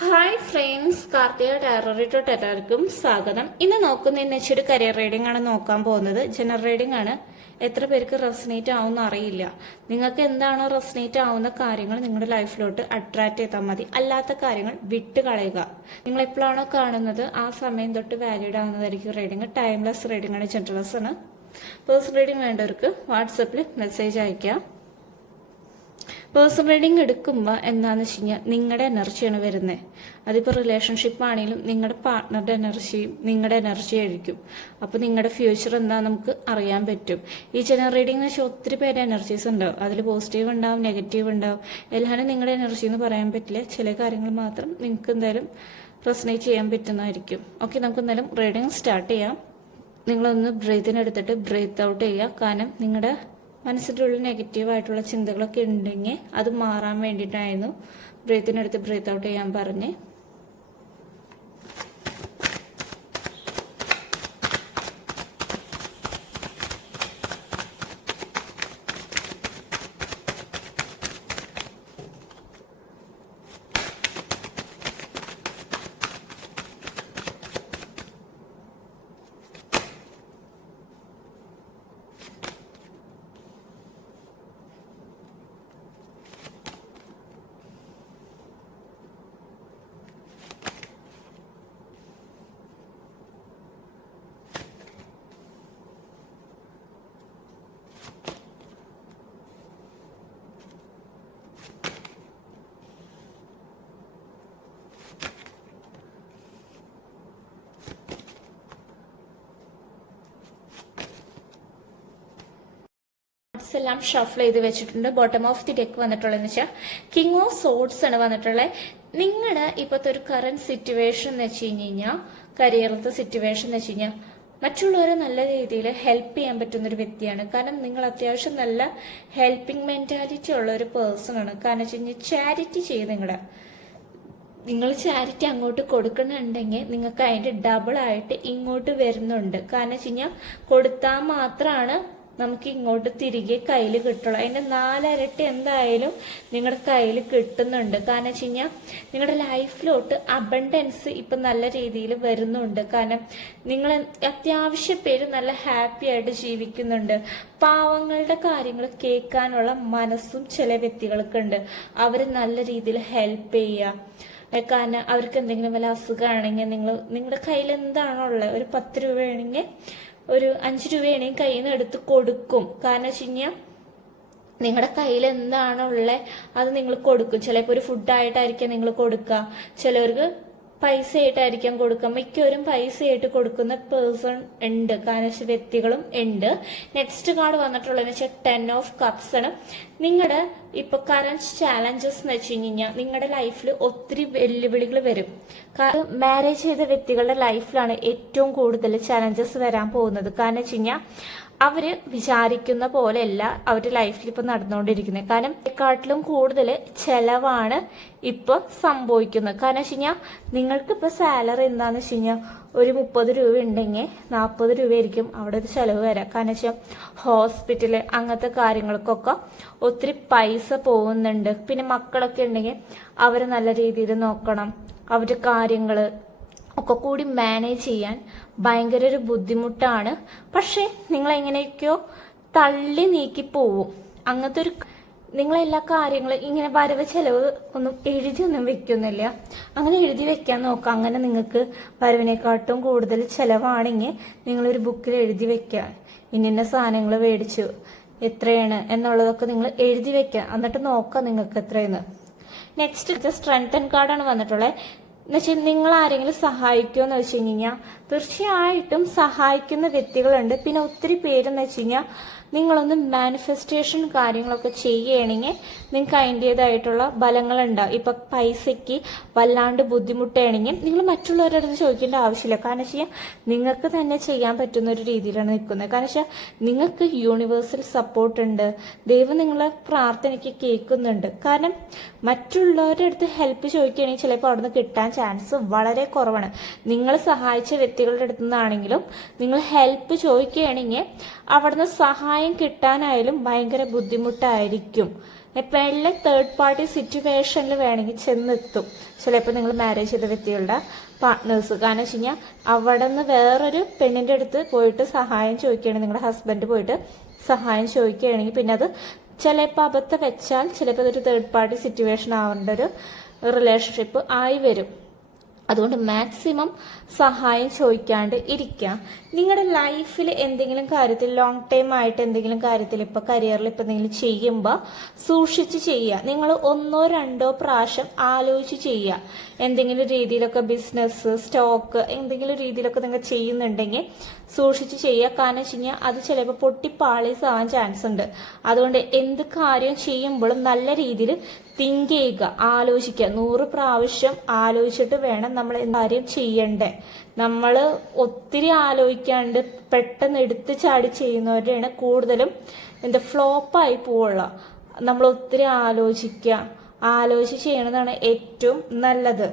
Hi friends, Karthika ടാറോറിറ്റോ ടെറാർക്കും സ്വാഗതം. ഇന്ന് നോക്കുന്നതെന്ന് വെച്ചൊരു കരിയർ റീഡിംഗ് ആണ് നോക്കാൻ പോകുന്നത്. ജനറൽ റീഡിംഗ് ആണ്. എത്ര പേർക്ക് റെസനേറ്റ് ആവുമെന്ന് അറിയില്ല. നിങ്ങൾക്ക് എന്താണോ റെസനേറ്റ് ആവുന്ന കാര്യങ്ങൾ നിങ്ങളുടെ ലൈഫിലോട്ട് അട്രാക്ട് ചെയ്താൽ മതി. അല്ലാത്ത കാര്യങ്ങൾ വിട്ട് കളയുക. നിങ്ങൾ എപ്പോഴാണോ കാണുന്നത് ആ സമയം തൊട്ട് വാലിഡ് ആവുന്നതായിരിക്കും റീഡിംഗ്. ടൈംലെസ് റീഡിംഗ് ആണ്, ജനറൽസ് ആണ്. പേഴ്സണൽ റീഡിംഗ് വേണ്ടവർക്ക് വാട്സപ്പിൽ മെസ്സേജ് അയക്കാം. പേഴ്സണൽ റീഡിംഗ് എടുക്കുമ്പോൾ എന്താണെന്ന് വെച്ച് കഴിഞ്ഞാൽ നിങ്ങളുടെ എനർജിയാണ് വരുന്നത്. അതിപ്പോൾ റിലേഷൻഷിപ്പ് ആണെങ്കിലും നിങ്ങളുടെ പാർട്ട്ണറുടെ എനർജിയും നിങ്ങളുടെ എനർജി ആയിരിക്കും. അപ്പോൾ നിങ്ങളുടെ ഫ്യൂച്ചർ എന്താണെന്ന് നമുക്ക് അറിയാൻ പറ്റും. ഈ ജനറൽ റീഡിംഗ് എന്ന് വെച്ചാൽ ഒത്തിരി പേരുടെ എനർജീസ് ഉണ്ടാവും. അതിൽ പോസിറ്റീവ് ഉണ്ടാവും, നെഗറ്റീവ് ഉണ്ടാവും. എല്ലാവരും നിങ്ങളുടെ എനർജി എന്ന് പറയാൻ പറ്റില്ല. ചില കാര്യങ്ങൾ മാത്രം നിങ്ങൾക്ക് എന്തായാലും റെസനേറ്റ് ചെയ്യാൻ പറ്റുന്നതായിരിക്കും. ഓക്കെ, നമുക്ക് എന്തായാലും റീഡിംഗ് സ്റ്റാർട്ട് ചെയ്യാം. നിങ്ങളൊന്ന് ബ്രീത്തിനെടുത്തിട്ട് ബ്രീത്ത് ഔട്ട് ചെയ്യുക. കാരണം നിങ്ങളുടെ മനസ്സിൻ്റെ ഉള്ളിൽ നെഗറ്റീവായിട്ടുള്ള ചിന്തകളൊക്കെ ഉണ്ടെങ്കിൽ അത് മാറാൻ വേണ്ടിയിട്ടായിരുന്നു ബ്രീത്തിനെടുത്ത് ബ്രീത്ത് ഔട്ട് ചെയ്യാൻ പറഞ്ഞ്. എല്ലാം ഷഫിൾ ചെയ്ത് വെച്ചിട്ടുണ്ട്. ബോട്ടം ഓഫ് ദി ഡെക്ക് വന്നിട്ടുള്ളതെന്ന് വെച്ചാൽ കിങ് ഓഫ് സോഡ്സ് ആണ് വന്നിട്ടുള്ളത്. നിങ്ങളുടെ ഇപ്പോഴത്തെ ഒരു കറന്റ് സിറ്റുവേഷൻ എന്ന് വെച്ച് കഴിഞ്ഞാൽ, കരിയറിലത്തെ സിറ്റുവേഷൻ എന്ന് വെച്ച് കഴിഞ്ഞാൽ മറ്റുള്ളവരെ നല്ല രീതിയിൽ ഹെൽപ്പ് ചെയ്യാൻ പറ്റുന്ന ഒരു വ്യക്തിയാണ്. കാരണം നിങ്ങൾ അത്യാവശ്യം നല്ല ഹെൽപ്പിംഗ് മെന്റാലിറ്റി ഉള്ള ഒരു പേഴ്സൺ ആണ്. കാരണം വെച്ച് കഴിഞ്ഞാൽ ചാരിറ്റി ചെയ്ത് നിങ്ങൾ ചാരിറ്റി അങ്ങോട്ട് കൊടുക്കുന്നുണ്ടെങ്കിൽ നിങ്ങൾക്ക് അതിന്റെ ഡബിൾ ആയിട്ട് ഇങ്ങോട്ട് വരുന്നുണ്ട്. കാരണം വെച്ച് കഴിഞ്ഞാൽ കൊടുത്താൽ മാത്രമാണ് നമുക്ക് ഇങ്ങോട്ട് തിരികെ കയ്യിൽ കിട്ടുള്ളൂ. അതിന്റെ 4 ഇരട്ടി എന്തായാലും നിങ്ങളുടെ കയ്യിൽ കിട്ടുന്നുണ്ട്. കാരണം വെച്ച് കഴിഞ്ഞാൽ നിങ്ങളുടെ ലൈഫിലോട്ട് അബണ്ടൻസ് ഇപ്പൊ നല്ല രീതിയിൽ വരുന്നുണ്ട്. കാരണം നിങ്ങൾ അത്യാവശ്യം പേര് നല്ല ഹാപ്പി ആയിട്ട് ജീവിക്കുന്നുണ്ട്. പാവങ്ങളുടെ കാര്യങ്ങൾ കേൾക്കാനുള്ള മനസ്സും ചില വ്യക്തികൾക്കുണ്ട്. അവര് നല്ല രീതിയിൽ ഹെൽപ്പ് ചെയ്യുക. കാരണം അവർക്ക് എന്തെങ്കിലും വല്ല അസുഖമാണെങ്കിൽ നിങ്ങളുടെ കയ്യിൽ എന്താണോ ഉള്ളത്, ഒരു 10 രൂപയാണെങ്കിൽ ഒരു 5 രൂപയാണെങ്കിൽ കയ്യിൽ നിന്ന് എടുത്ത് കൊടുക്കും. കാരണം വെച്ച് കഴിഞ്ഞാൽ നിങ്ങളുടെ കയ്യിൽ എന്താണോ ഉള്ളത് അത് നിങ്ങൾ കൊടുക്കും. ചിലപ്പോൾ ഒരു ഫുഡായിട്ടായിരിക്കും നിങ്ങൾ കൊടുക്കുക, ചിലവർക്ക് പൈസ ആയിട്ടായിരിക്കാം കൊടുക്കുക. മിക്കവരും പൈസ ആയിട്ട് കൊടുക്കുന്ന പേഴ്സൺ ഉണ്ട്, കാരണം വ്യക്തികളും ഉണ്ട്. നെക്സ്റ്റ് കാർഡ് വന്നിട്ടുള്ളതെന്ന് വെച്ചാൽ 10 ഓഫ് കപ്സ് ആണ്. നിങ്ങളുടെ ഇപ്പൊ കറന്റ് ചാലഞ്ചസ് എന്ന് വെച്ച് കഴിഞ്ഞാൽ നിങ്ങളുടെ ലൈഫിൽ ഒത്തിരി വെല്ലുവിളികൾ വരും. കാരണം മാരേജ് ചെയ്ത വ്യക്തികളുടെ ലൈഫിലാണ് ഏറ്റവും കൂടുതൽ ചാലഞ്ചസ് വരാൻ പോകുന്നത്. കാരണം വെച്ച് കഴിഞ്ഞാൽ അവര് വിചാരിക്കുന്ന പോലെയല്ല അവരുടെ ലൈഫിൽ ഇപ്പൊ നടന്നുകൊണ്ടിരിക്കുന്നത്. കാരണം ഇതിനെക്കാട്ടിലും കൂടുതൽ ചെലവാണ് ഇപ്പൊ സംഭവിക്കുന്നത്. കാരണം വെച്ച് കഴിഞ്ഞാൽ നിങ്ങൾക്ക് ഇപ്പൊ സാലറി എന്താന്ന് വെച്ച് കഴിഞ്ഞാൽ ഒരു 30 രൂപ ഉണ്ടെങ്കിൽ 40 രൂപയായിരിക്കും അവിടെ ഒരു ചെലവ് വരാം. കാരണം വെച്ചാൽ ഹോസ്പിറ്റല് അങ്ങനത്തെ കാര്യങ്ങൾക്കൊക്കെ ഒത്തിരി പൈസ പോകുന്നുണ്ട്. പിന്നെ മക്കളൊക്കെ ഉണ്ടെങ്കിൽ അവരെ നല്ല രീതിയിൽ നോക്കണം. അവരുടെ കാര്യങ്ങള് ഒക്കെ കൂടി മാനേജ് ചെയ്യാൻ ഭയങ്കര ഒരു ബുദ്ധിമുട്ടാണ്. പക്ഷെ നിങ്ങൾ എങ്ങനെയൊക്കെയോ തള്ളി നീക്കി പോവും. അങ്ങനത്തെ ഒരു നിങ്ങളെല്ലാ കാര്യങ്ങളും ഇങ്ങനെ വരവ് ചെലവ് ഒന്നും എഴുതിയൊന്നും വെക്കുന്നില്ല. അങ്ങനെ എഴുതി വെക്കാൻ നോക്കാം. അങ്ങനെ നിങ്ങൾക്ക് വരവിനെക്കാട്ടും കൂടുതൽ ചെലവാണെങ്കിൽ നിങ്ങളൊരു ബുക്കിൽ എഴുതി വെക്കുക. ഇന്ന സാധനങ്ങൾ മേടിച്ചു എത്രയാണ് എന്നുള്ളതൊക്കെ നിങ്ങൾ എഴുതി വെക്കുക. എന്നിട്ട് നോക്കാം നിങ്ങൾക്ക് എത്രയെന്ന്. നെക്സ്റ്റ് സ്ട്രെങ്തൻ കാർഡാണ് വന്നിട്ടുള്ളത്. എന്നുവെച്ചാൽ നിങ്ങൾ ആരെങ്കിലും സഹായിക്കുമോ എന്ന് വെച്ച് കഴിഞ്ഞാൽ തീർച്ചയായിട്ടും സഹായിക്കുന്ന വ്യക്തികളുണ്ട്. പിന്നെ ഒത്തിരി പേരെന്ന് വെച്ച് കഴിഞ്ഞാൽ നിങ്ങളൊന്ന് മാനിഫെസ്റ്റേഷൻ കാര്യങ്ങളൊക്കെ ചെയ്യുകയാണെങ്കിൽ നിങ്ങൾക്ക് അതിൻ്റെതായിട്ടുള്ള ബലങ്ങളുണ്ടാവും. ഇപ്പൊ പൈസയ്ക്ക് വല്ലാണ്ട് ബുദ്ധിമുട്ടാണെങ്കിൽ നിങ്ങൾ മറ്റുള്ളവരുടെ അടുത്ത് ചോദിക്കേണ്ട ആവശ്യമില്ല. കാരണം വെച്ചാൽ നിങ്ങൾക്ക് തന്നെ ചെയ്യാൻ പറ്റുന്ന ഒരു രീതിയിലാണ് നിൽക്കുന്നത്. കാരണം വെച്ചാൽ നിങ്ങൾക്ക് യൂണിവേഴ്സൽ സപ്പോർട്ട് ഉണ്ട്. ദൈവം നിങ്ങളെ പ്രാർത്ഥനയ്ക്ക് കേൾക്കുന്നുണ്ട്. കാരണം മറ്റുള്ളവരുടെ അടുത്ത് ഹെൽപ്പ് ചോദിക്കുകയാണെങ്കിൽ ചിലപ്പോൾ അവിടുന്ന് കിട്ടാൻ ചാൻസ് വളരെ കുറവാണ്. നിങ്ങൾ സഹായിച്ച വ്യക്തികളുടെ അടുത്തു നിന്നാണെങ്കിലും നിങ്ങൾ ഹെൽപ്പ് ചോദിക്കുകയാണെങ്കിൽ അവിടുന്ന് സഹായം കിട്ടാനായാലും ഭയങ്കര ബുദ്ധിമുട്ടായിരിക്കും. എപ്പോഴെ തേർഡ് പാർട്ടി സിറ്റുവേഷനിൽ വേണമെങ്കിൽ ചെന്നെത്തും ചിലപ്പോൾ നിങ്ങൾ മാരേജ് ചെയ്ത വ്യക്തികളുടെ പാർട്ട്നേഴ്സ്. കാരണം വെച്ച് കഴിഞ്ഞാൽ അവിടെ നിന്ന് വേറൊരു പെണ്ണിൻ്റെ അടുത്ത് പോയിട്ട് സഹായം ചോദിക്കുകയാണെങ്കിൽ, നിങ്ങളുടെ ഹസ്ബൻഡ് പോയിട്ട് സഹായം ചോദിക്കുകയാണെങ്കിൽ പിന്നെ അത് ചിലപ്പോൾ അബദ്ധം വെച്ചാൽ ചിലപ്പോൾ അതൊരു തേർഡ് പാർട്ടി സിറ്റുവേഷൻ ആവേണ്ട ഒരു റിലേഷൻഷിപ്പ് ആയി വരും. അതുകൊണ്ട് മാക്സിമം സഹായം ചോദിക്കാണ്ട് ഇരിക്കുക. നിങ്ങളുടെ ലൈഫിൽ എന്തെങ്കിലും കാര്യത്തിൽ ലോങ് ടൈം ആയിട്ട് എന്തെങ്കിലും കാര്യത്തിൽ ഇപ്പോൾ കരിയറിൽ ഇപ്പോൾ എന്തെങ്കിലും ചെയ്യുമ്പോൾ സൂക്ഷിച്ച് ചെയ്യുക. നിങ്ങൾ 1-2 പ്രാവശ്യം ആലോചിച്ച് ചെയ്യുക. എന്തെങ്കിലും രീതിയിലൊക്കെ ബിസിനസ്, സ്റ്റോക്ക് എന്തെങ്കിലും രീതിയിലൊക്കെ നിങ്ങൾ ചെയ്യുന്നുണ്ടെങ്കിൽ സൂക്ഷിച്ച് ചെയ്യുക. കാരണം വെച്ച് കഴിഞ്ഞാൽ അത് ചിലപ്പോൾ പൊട്ടിപ്പാളീസ് ആവാൻ ചാൻസ് ഉണ്ട്. അതുകൊണ്ട് എന്ത് കാര്യം ചെയ്യുമ്പോഴും നല്ല രീതിയിൽ തിങ്ക് ചെയ്യുക, ആലോചിക്കുക. 100 പ്രാവശ്യം ആലോചിച്ചിട്ട് വേണം നമ്മൾ കാര്യം ചെയ്യണ്ടേ. നമ്മൾ ഒത്തിരി ആലോചിക്കാണ്ട് പെട്ടെന്ന് എടുത്ത് ചാടി ചെയ്യുന്നവരെയാണ് കൂടുതലും ഫ്ലോപ്പായി പോവുള്ള. നമ്മൾ ഒത്തിരി ആലോചിച്ച് ചെയ്യണതാണ് ഏറ്റവും നല്ലത്.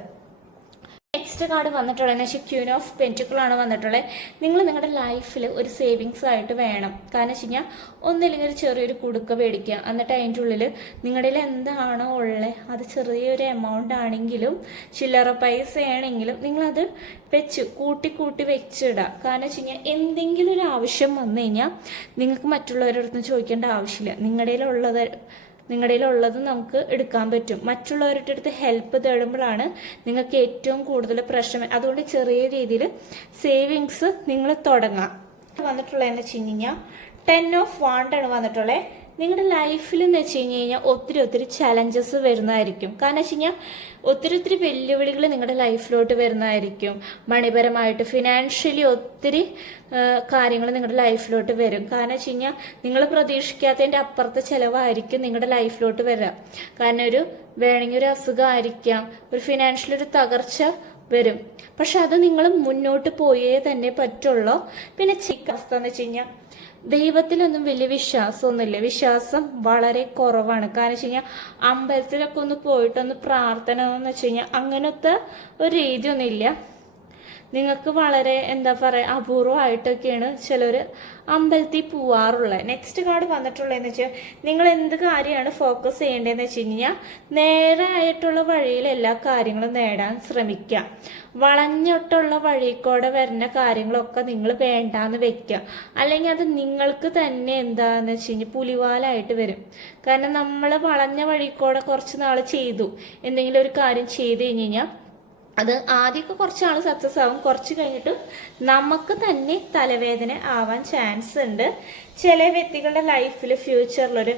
നെക്സ്റ്റ് കാർഡ് വന്നിട്ടുള്ളതെന്ന് വെച്ചാൽ ക്യൂൻ ഓഫ് പെൻറ്റിക്കിൾ ആണ് വന്നിട്ടുള്ളത്. നിങ്ങൾ നിങ്ങളുടെ ലൈഫിൽ ഒരു സേവിങ്സ് ആയിട്ട് വേണം. കാരണം വെച്ച് കഴിഞ്ഞാൽ ഒന്നില്ലെങ്കിൽ ഒരു ചെറിയൊരു കുടുക്ക മേടിക്കുക. എന്നിട്ട് അതിൻ്റെ ഉള്ളിൽ നിങ്ങളുടെ എന്താണോ ഉള്ളത് അത് ചെറിയൊരു എമൗണ്ട് ആണെങ്കിലും ചില്ലറ പൈസ ആണെങ്കിലും നിങ്ങളത് കൂട്ടി വെച്ചിടുക. കാരണം വെച്ച് കഴിഞ്ഞാൽ എന്തെങ്കിലും ഒരു ആവശ്യം വന്നു കഴിഞ്ഞാൽ നിങ്ങൾക്ക് മറ്റുള്ളവരുടെ അടുത്ത് ചോദിക്കേണ്ട ആവശ്യമില്ല. നിങ്ങളുടെ ഉള്ളത് നമുക്ക് എടുക്കാൻ പറ്റും. മറ്റുള്ളവരുടെ അടുത്ത് ഹെൽപ്പ് തേടുമ്പോഴാണ് നിങ്ങൾക്ക് ഏറ്റവും കൂടുതൽ പ്രശ്നം. അതുകൊണ്ട് ചെറിയ രീതിയിൽ സേവിങ്സ് നിങ്ങൾ തുടങ്ങാം. വന്നിട്ടുള്ളതെന്ന് വെച്ച് കഴിഞ്ഞാൽ 10 ഓഫ് വാണ്ട് ആണ് വന്നിട്ടുള്ളത്. നിങ്ങളുടെ ലൈഫിൽ എന്ന് വെച്ച് കഴിഞ്ഞാൽ ഒത്തിരി ചലഞ്ചസ് വരുന്നതായിരിക്കും. കാരണം വെച്ച് കഴിഞ്ഞാൽ ഒത്തിരി വെല്ലുവിളികൾ നിങ്ങളുടെ ലൈഫിലോട്ട് വരുന്നതായിരിക്കും. മണിപരമായിട്ട് ഫിനാൻഷ്യലി ഒത്തിരി കാര്യങ്ങൾ നിങ്ങളുടെ ലൈഫിലോട്ട് വരും. കാരണം വെച്ച് കഴിഞ്ഞാൽ നിങ്ങൾ പ്രതീക്ഷിക്കാത്തതിൻ്റെ അപ്പുറത്തെ ചിലവായിരിക്കും നിങ്ങളുടെ ലൈഫിലോട്ട് വരിക. കാരണം വേണമെങ്കിൽ ഒരു അസുഖമായിരിക്കാം, ഒരു ഫിനാൻഷ്യൽ ഒരു തകർച്ച വരും. പക്ഷെ അത് നിങ്ങൾ മുന്നോട്ട് പോയേ തന്നെ പറ്റുള്ളൂ. പിന്നെ അവസ്ഥ എന്ന് വെച്ച് കഴിഞ്ഞാൽ ദൈവത്തിലൊന്നും വലിയ വിശ്വാസമൊന്നുമില്ല. വിശ്വാസം വളരെ കുറവാണ്. കാരണം വെച്ച് കഴിഞ്ഞാൽ അമ്പലത്തിലൊക്കെ ഒന്ന് പോയിട്ടൊന്ന് പ്രാർത്ഥന എന്ന് വെച്ച് കഴിഞ്ഞാൽ അങ്ങനത്തെ ഒരു രീതിയൊന്നുമില്ല. നിങ്ങൾക്ക് വളരെ അപൂർവമായിട്ടൊക്കെയാണ് ചിലർ അമ്പലത്തിൽ പോവാറുള്ളത്. നെക്സ്റ്റ് കാർഡ് വന്നിട്ടുള്ളതെന്ന് വെച്ചാൽ നിങ്ങൾ എന്ത് കാര്യമാണ് ഫോക്കസ് ചെയ്യേണ്ടതെന്ന് വെച്ച് കഴിഞ്ഞാൽ നേരായിട്ടുള്ള വഴിയിൽ എല്ലാ കാര്യങ്ങളും നേടാൻ ശ്രമിക്കുക. വളഞ്ഞിട്ടുള്ള വഴിക്കൂടെ വരുന്ന കാര്യങ്ങളൊക്കെ നിങ്ങൾ വേണ്ടാന്ന് വെക്കുക. അല്ലെങ്കിൽ അത് നിങ്ങൾക്ക് തന്നെ എന്താന്ന് വെച്ച് കഴിഞ്ഞാൽ പുലിവാലായിട്ട് വരും. കാരണം നമ്മൾ വളഞ്ഞ വഴിക്കൂടെ കുറച്ച് നാൾ ചെയ്തു എന്തെങ്കിലും ഒരു കാര്യം ചെയ്ത് കഴിഞ്ഞാൽ അത് ആദ്യമൊക്കെ കുറച്ചാൾ സക്സസ് ആവും. കുറച്ച് കഴിഞ്ഞിട്ട് നമുക്ക് തന്നെ തലവേദന ആവാൻ ചാൻസ് ഉണ്ട്. ചില വ്യക്തികളുടെ ലൈഫിൽ ഫ്യൂച്ചറിലൊരു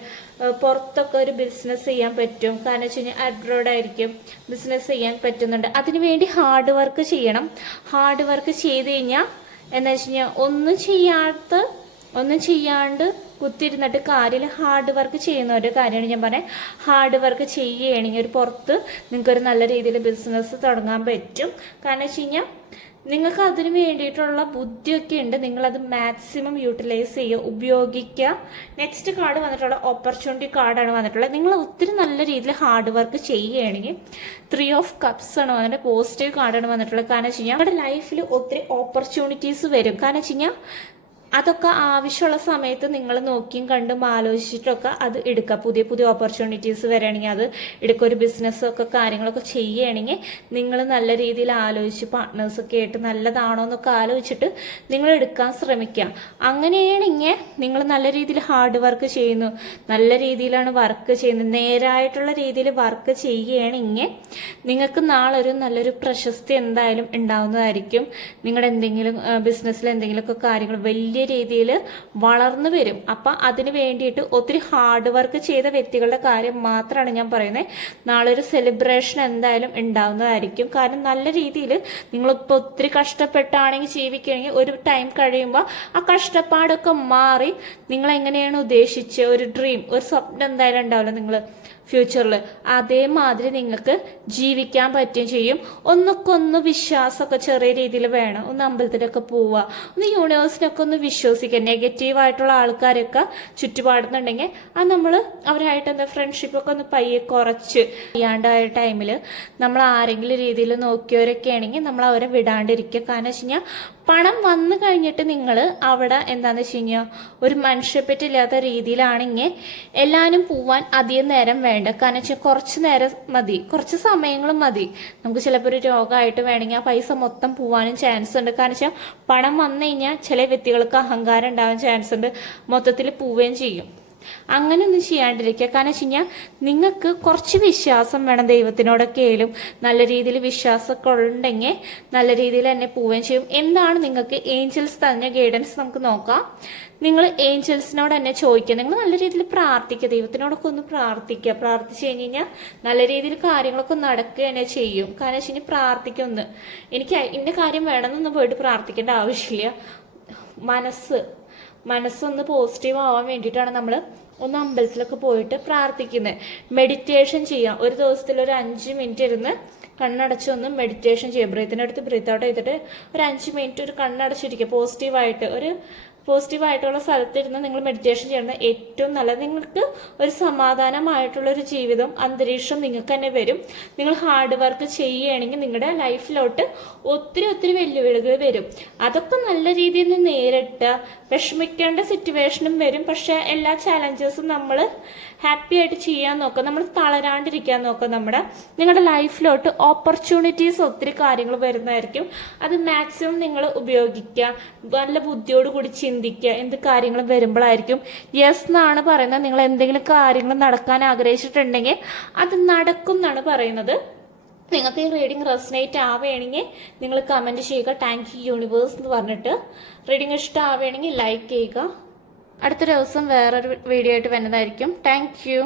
പുറത്തൊക്കെ ഒരു ബിസിനസ് ചെയ്യാൻ പറ്റും. കാരണം വെച്ച് കഴിഞ്ഞാൽ അബ്രോഡ് ആയിരിക്കും ബിസിനസ് ചെയ്യാൻ പറ്റുന്നുണ്ട്. അതിനുവേണ്ടി ഹാർഡ് വർക്ക് ചെയ്യണം. ഹാർഡ് വർക്ക് ചെയ്ത് കഴിഞ്ഞാൽ എന്താ വെച്ച് കഴിഞ്ഞാൽ ഒന്നും ചെയ്യാണ്ട് കുത്തിരുന്നിട്ട് കാര്യമില്ല. ഹാർഡ് വർക്ക് ചെയ്യുന്ന ഒരു കാര്യമാണ് ഞാൻ പറഞ്ഞത്. ഹാർഡ് വർക്ക് ചെയ്യുകയാണെങ്കിൽ ഒരു പുറത്ത് നിങ്ങൾക്കൊരു നല്ല രീതിയിൽ ബിസിനസ് തുടങ്ങാൻ പറ്റും. കാരണം വെച്ച് കഴിഞ്ഞാൽ നിങ്ങൾക്ക് അതിന് വേണ്ടിയിട്ടുള്ള ബുദ്ധിയൊക്കെ ഉണ്ട്. നിങ്ങളത് മാക്സിമം യൂട്ടിലൈസ് ചെയ്യുക, ഉപയോഗിക്കുക. നെക്സ്റ്റ് കാർഡ് വന്നിട്ടുള്ള ഓപ്പർച്യൂണിറ്റി കാർഡാണ് വന്നിട്ടുള്ളത്. നിങ്ങൾ ഒത്തിരി നല്ല രീതിയിൽ ഹാർഡ് വർക്ക് ചെയ്യുകയാണെങ്കിൽ 3 ഓഫ് കപ്സ് ആണ് വന്നിട്ട് പോസിറ്റീവ് കാർഡാണ് വന്നിട്ടുള്ളത്. കാരണം വെച്ച് കഴിഞ്ഞാൽ നമ്മുടെ ലൈഫിൽ ഒത്തിരി ഓപ്പർച്യൂണിറ്റീസ് വരും. കാരണം വെച്ച് കഴിഞ്ഞാൽ അതൊക്കെ ആവശ്യമുള്ള സമയത്ത് നിങ്ങൾ നോക്കിയും കണ്ടും ആലോചിച്ചിട്ടൊക്കെ അത് എടുക്കുക. പുതിയ ഓപ്പർച്യൂണിറ്റീസ് വരികയാണെങ്കിൽ അത് എടുക്കുക. ഒരു ബിസിനസ്സൊക്കെ കാര്യങ്ങളൊക്കെ ചെയ്യുകയാണെങ്കിൽ നിങ്ങൾ നല്ല രീതിയിൽ ആലോചിച്ച് പാർട്ട്നേഴ്സൊക്കെ ആയിട്ട് നല്ലതാണോ എന്നൊക്കെ ആലോചിച്ചിട്ട് നിങ്ങൾ എടുക്കാൻ ശ്രമിക്കുക. അങ്ങനെയാണെങ്കിൽ നിങ്ങൾ നല്ല രീതിയിൽ ഹാർഡ് വർക്ക് ചെയ്യുന്നു, നല്ല രീതിയിലാണ് വർക്ക് ചെയ്യുന്നത്, നേരായിട്ടുള്ള രീതിയിൽ വർക്ക് ചെയ്യുകയാണെങ്കിൽ നിങ്ങൾക്ക് നാളെ ഒരു നല്ലൊരു പ്രശസ്തി എന്തായാലും ഉണ്ടാവുന്നതായിരിക്കും. നിങ്ങളുടെ എന്തെങ്കിലും ബിസിനസ്സിൽ എന്തെങ്കിലുമൊക്കെ കാര്യങ്ങൾ വലിയ രീതിയിൽ വളർന്നു വരും. അപ്പം അതിന് വേണ്ടിയിട്ട് ഒത്തിരി ഹാർഡ് വർക്ക് ചെയ്ത വ്യക്തികളുടെ കാര്യം മാത്രമാണ് ഞാൻ പറയുന്നത്. നാളെ ഒരു സെലിബ്രേഷൻ എന്തായാലും ഉണ്ടാവുന്നതായിരിക്കും. കാരണം നല്ല രീതിയിൽ നിങ്ങളിപ്പോൾ ഒത്തിരി കഷ്ടപ്പെട്ടാണെങ്കിൽ ജീവിക്കുകയാണെങ്കിൽ ഒരു ടൈം കഴിയുമ്പോൾ ആ കഷ്ടപ്പാടൊക്കെ മാറി നിങ്ങൾ എങ്ങനെയാണ് ഉദ്ദേശിച്ച ഒരു ഡ്രീം, ഒരു സ്വപ്നം എന്തായാലും ഉണ്ടാവില്ല. നിങ്ങൾ ഫ്യൂച്ചറിൽ അതേമാതിരി നിങ്ങൾക്ക് ജീവിക്കാൻ പറ്റുകയും ചെയ്യും. ഒന്നൊക്കൊന്ന് വിശ്വാസമൊക്കെ ചെറിയ രീതിയിൽ വേണം. ഒന്ന് അമ്പലത്തിലൊക്കെ പോവുക, ഒന്ന് യൂണിവേഴ്സിനൊക്കെ ഒന്ന് വിശ്വസിക്കുക. നെഗറ്റീവായിട്ടുള്ള ആൾക്കാരൊക്കെ ചുറ്റുപാടുന്നുണ്ടെങ്കിൽ അത് നമ്മൾ അവരായിട്ട് എന്താ ഫ്രണ്ട്ഷിപ്പൊക്കെ ഒന്ന് പയ്യെ കുറച്ച് ചെയ്യാണ്ടായ ടൈമിൽ നമ്മൾ ആരെങ്കിലും രീതിയിൽ നോക്കിയവരൊക്കെ ആണെങ്കിൽ നമ്മൾ അവരെ വിടാണ്ടിരിക്കുക. കാരണം വെച്ച് കഴിഞ്ഞാൽ പണം വന്നു കഴിഞ്ഞിട്ട് നിങ്ങൾ അവിടെ എന്താണെന്ന് വെച്ച് കഴിഞ്ഞാൽ ഒരു മനുഷ്യപ്പറ്റില്ലാത്ത രീതിയിലാണെങ്കിൽ എല്ലാവരും പോവാൻ അധികം നേരം വേണ്ട. കാരണം വെച്ചാൽ കുറച്ച് നേരം മതി, കുറച്ച് സമയങ്ങളും മതി. നമുക്ക് ചിലപ്പോൾ ഒരു രോഗമായിട്ട് വേണമെങ്കിൽ ആ പൈസ മൊത്തം പോവാനും ചാൻസ് ഉണ്ട്. കാരണം വെച്ചാൽ പണം വന്നു കഴിഞ്ഞാൽ ചില വ്യക്തികൾക്ക് അഹങ്കാരം ഉണ്ടാവാൻ ചാൻസ് ഉണ്ട്, മൊത്തത്തിൽ പോവുകയും ചെയ്യും. അങ്ങനെ ഒന്നും ചെയ്യാണ്ടിരിക്കുക. കാരണം വെച്ച് കഴിഞ്ഞാൽ നിങ്ങൾക്ക് കുറച്ച് വിശ്വാസം വേണം ദൈവത്തിനോടൊക്കെ ആയാലും. നല്ല രീതിയിൽ വിശ്വാസമൊക്കെ ഉണ്ടെങ്കിൽ നല്ല രീതിയിൽ തന്നെ പോവുകയും ചെയ്യും. എന്താണ് നിങ്ങൾക്ക് ഏഞ്ചൽസ് തന്നെ ഗൈഡൻസ് നമുക്ക് നോക്കാം. നിങ്ങൾ ഏഞ്ചൽസിനോട് തന്നെ ചോദിക്കുക. നിങ്ങൾ നല്ല രീതിയിൽ പ്രാർത്ഥിക്കുക, ദൈവത്തിനോടൊക്കെ ഒന്ന് പ്രാർത്ഥിക്കുക. പ്രാർത്ഥിച്ചു കഴിഞ്ഞ് കഴിഞ്ഞാൽ നല്ല രീതിയിൽ കാര്യങ്ങളൊക്കെ നടക്കുക തന്നെ ചെയ്യും. കാരണം വെച്ച് കഴിഞ്ഞാൽ പ്രാർത്ഥിക്കൊന്ന് എനിക്ക് ഇന്ന കാര്യം വേണമെന്നൊന്നും പോയിട്ട് പ്രാർത്ഥിക്കേണ്ട ആവശ്യമില്ല. മനസ്സൊന്ന് പോസിറ്റീവ് ആവാൻ വേണ്ടിയിട്ടാണ് നമ്മൾ ഒന്ന് അമ്പലത്തിലൊക്കെ പോയിട്ട് പ്രാർത്ഥിക്കുന്നത്. മെഡിറ്റേഷൻ ചെയ്യാം. ഒരു ദിവസത്തിൽ ഒരു 5 മിനിറ്റ് ഇരുന്ന് കണ്ണടച്ച് ഒന്ന് മെഡിറ്റേഷൻ ചെയ്യാം. ബ്രീത്തിനടുത്ത് ബ്രീത്ത് ഔട്ട് ചെയ്തിട്ട് ഒരു 5 മിനിറ്റ് ഒരു കണ്ണടച്ചിരിക്കുക. പോസിറ്റീവായിട്ടുള്ള സ്ഥലത്തിരുന്ന് നിങ്ങൾ മെഡിറ്റേഷൻ ചെയ്യുന്നത് ഏറ്റവും നല്ലത്. നിങ്ങൾക്ക് ഒരു സമാധാനമായിട്ടുള്ളൊരു ജീവിതം അന്തരീക്ഷം നിങ്ങൾക്ക് തന്നെ വരും. നിങ്ങൾ ഹാർഡ് വർക്ക് ചെയ്യുകയാണെങ്കിൽ നിങ്ങളുടെ ലൈഫിലോട്ട് ഒത്തിരി വെല്ലുവിളികൾ വരും. അതൊക്കെ നല്ല രീതിയിൽ നേരിട്ട് വിഷമിക്കേണ്ട സിറ്റുവേഷനും വരും. പക്ഷെ എല്ലാ ചാലഞ്ചസും നമ്മൾ ഹാപ്പി ആയിട്ട് ചെയ്യാൻ നോക്കുക. നമ്മൾ തളരാണ്ടിരിക്കാൻ നോക്കുക. നിങ്ങളുടെ ലൈഫിലോട്ട് ഓപ്പർച്യൂണിറ്റീസ് ഒത്തിരി കാര്യങ്ങൾ വരുന്നതായിരിക്കും. അത് മാക്സിമം നിങ്ങൾ ഉപയോഗിക്കുക. നല്ല ബുദ്ധിയോട് കൂടി ചിന്തിക്കുക. എന്ത് കാര്യങ്ങളും വരുമ്പോഴായിരിക്കും യെസ് എന്നാണ് പറയുന്നത്. നിങ്ങൾ എന്തെങ്കിലും കാര്യങ്ങൾ നടക്കാൻ ആഗ്രഹിച്ചിട്ടുണ്ടെങ്കിൽ അത് നടക്കും എന്നാണ് പറയുന്നത്. നിങ്ങൾക്ക് ഈ റീഡിംഗ് റെസനേറ്റ് ആവുകയാണെങ്കിൽ നിങ്ങൾ കമൻറ്റ് ചെയ്യുക താങ്ക് യു യൂണിവേഴ്സ് എന്ന് പറഞ്ഞിട്ട്. റീഡിംഗ് ഇഷ്ടമാവുകയാണെങ്കിൽ ലൈക്ക് ചെയ്യുക. അടുത്ത ദിവസം വേറൊരു വീഡിയോ ആയിട്ട് വരുന്നതായിരിക്കും. Thank you.